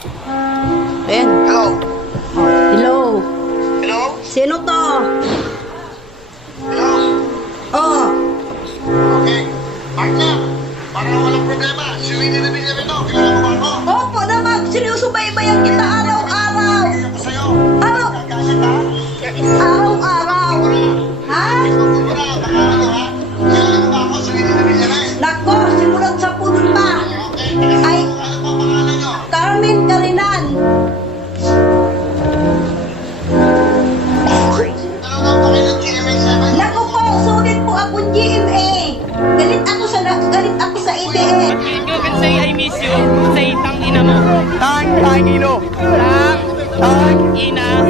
Ayan. Hello? Hello. Hello? Sino to? Hello? Oh. Okay. Partner, para walang problema. Si Winnie na Villa ito. Kilala mo ba ako? Opo naman. Sinusubaybayan kita araw-araw. Hindi ako sa'yo. Ano? Kakasin ka? Araw-araw. Ha? Wala, baka ano ha? Kilala mo ba ako si Winnie na Villa rin? Nako, simulat sa punon pa. Okay. Ay. Ano pa pangalan nyo? Carmen Carinan. Ano nga pa kayo ng GMA7? Nako po, sulit po akong GMA. Galit ako sa EDE. You can say I miss you. Say tang ina mo. Tang ino. Tang ina